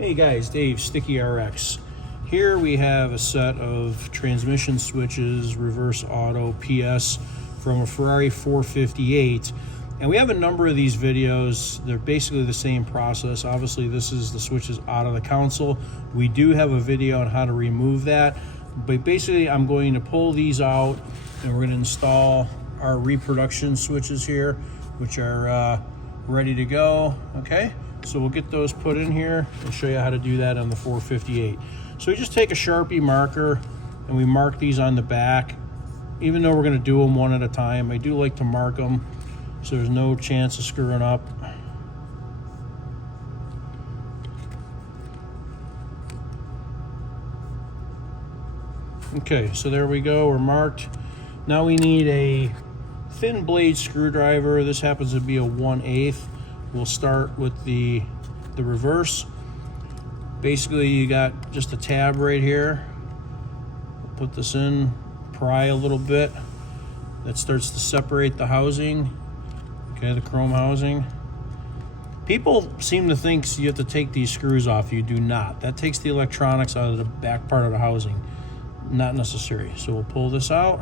Hey guys, Dave, Sticky RX. Here we have a set of transmission switches, reverse auto, PS from a Ferrari 458. And we have a number of these videos. They're basically the same process. Obviously, this is the switches out of the console. We do have a video on how to remove that. But basically, I'm going to pull these out and we're going to install our reproduction switches here, which are ready to go, okay? So we'll get those put in here and show you how to do that on the 458. So we just take a Sharpie marker and we mark these on the back. Even though we're going to do them one at a time, I do like to mark them so there's no chance of screwing up. Okay, so there we go, we're marked. Now we need a thin blade screwdriver. This happens to be a 1/8. We'll start with the reverse. Basically, you got just a tab right here. Put this in, pry a little bit. That starts to separate the housing. Okay, the chrome housing. People seem to think you have to take these screws off. You do not. That takes the electronics out of the back part of the housing. Not necessary. So we'll pull this out.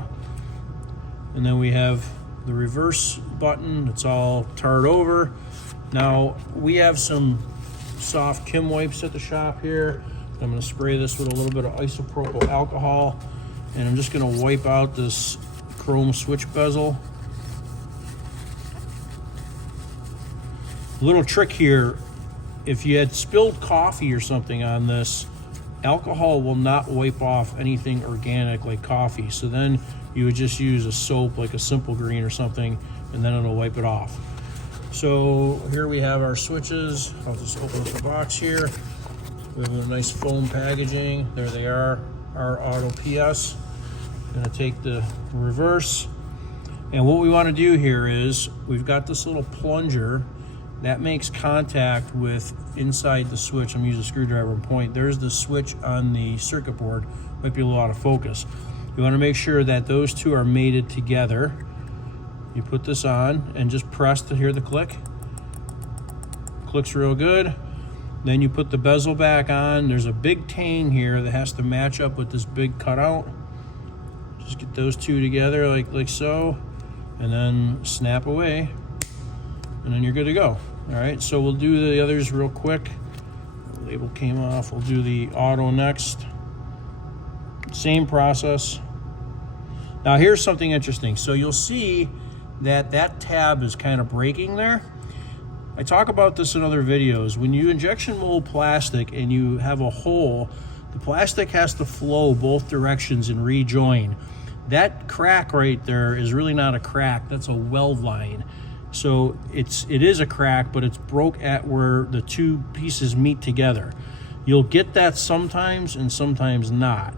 And then we have the reverse button. It's all tarred over. Now, we have some soft Kim wipes at the shop here. I'm going to spray this with a little bit of isopropyl alcohol, and I'm just going to wipe out this chrome switch bezel. Little trick here, if you had spilled coffee or something on this, alcohol will not wipe off anything organic like coffee. So then you would just use a soap like a Simple Green or something, and then it'll wipe it off. So here we have our switches. I'll just open up the box here. We have a nice foam packaging. There they are, our auto PS. I'm gonna take the reverse. And what we wanna do here is, we've got this little plunger that makes contact with inside the switch. I'm using a screwdriver and point. There's the switch on the circuit board. Might be a little out of focus. You wanna make sure that those two are mated together. You put this on and just press to hear the click. Clicks real good. Then you put the bezel back on. There's a big tang here that has to match up with this big cutout. Just get those two together like so, and then snap away, and then you're good to go. All right, so we'll do the others real quick. The label came off. We'll do the auto next. Same process. Now here's something interesting. So you'll see that tab is kind of breaking there. I talk about this in other videos. When you injection mold plastic and you have a hole, the plastic has to flow both directions and rejoin. That crack right there is really not a crack, that's a weld line. So it is a crack, but it's broke at where the two pieces meet together. You'll get that sometimes and sometimes not.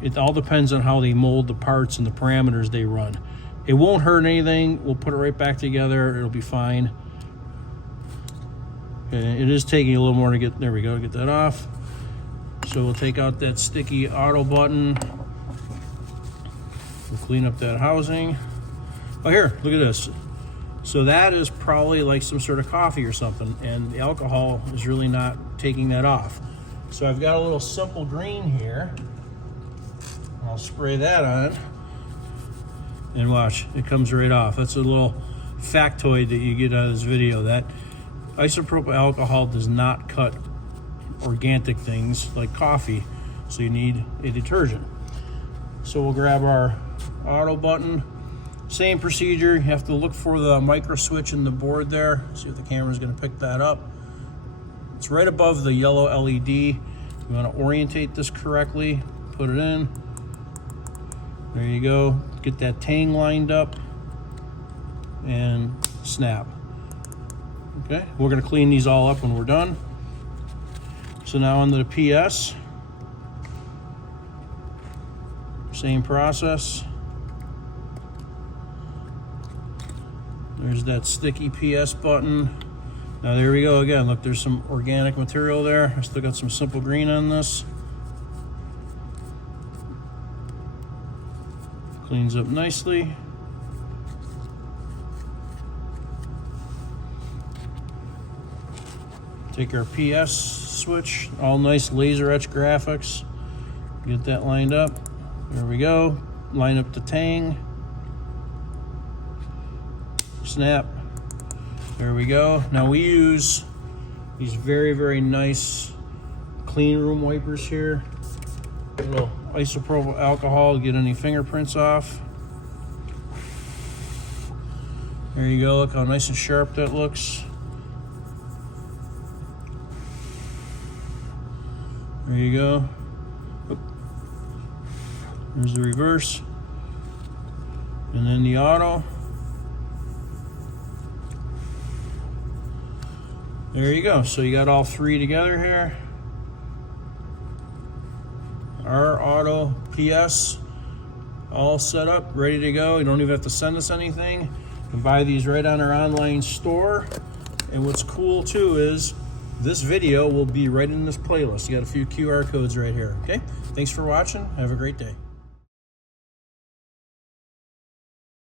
It all depends on how they mold the parts and the parameters they run. It won't hurt anything. We'll put it right back together. It'll be fine. Okay, it is taking a little more to get, there we go, get that off. So we'll take out that sticky auto button. We'll clean up that housing. Oh, here, look at this. So that is probably like some sort of coffee or something, and the alcohol is really not taking that off. So I've got a little Simple Green here. I'll spray that on. And watch, it comes right off. That's a little factoid that you get out of this video, that isopropyl alcohol does not cut organic things like coffee, so you need a detergent. So we'll grab our auto button. Same procedure, you have to look for the micro switch in the board there. See if the camera's gonna pick that up. It's right above the yellow LED. You wanna orientate this correctly, put it in. There you go. Get that tang lined up and snap. Okay, we're gonna clean these all up when we're done. So now onto the PS. Same process. There's that sticky PS button. Now there we go again. Look, there's some organic material there. I still got some Simple Green on this. Cleans up nicely. Take our PS switch, all nice laser etch graphics. Get that lined up. There we go. Line up the tang. Snap. There we go. Now we use these very, very nice clean room wipers here. A little isopropyl alcohol to get any fingerprints off. There you go. Look how nice and sharp that looks. There you go. Oop. There's the reverse. And then the auto. There you go. So you got all three together here. Our auto PS all set up, ready to go. You don't even have to send us anything. You can buy these right on our online store. And what's cool too is this video will be right in this playlist. You got a few QR codes right here. Okay, thanks for watching. Have a great day.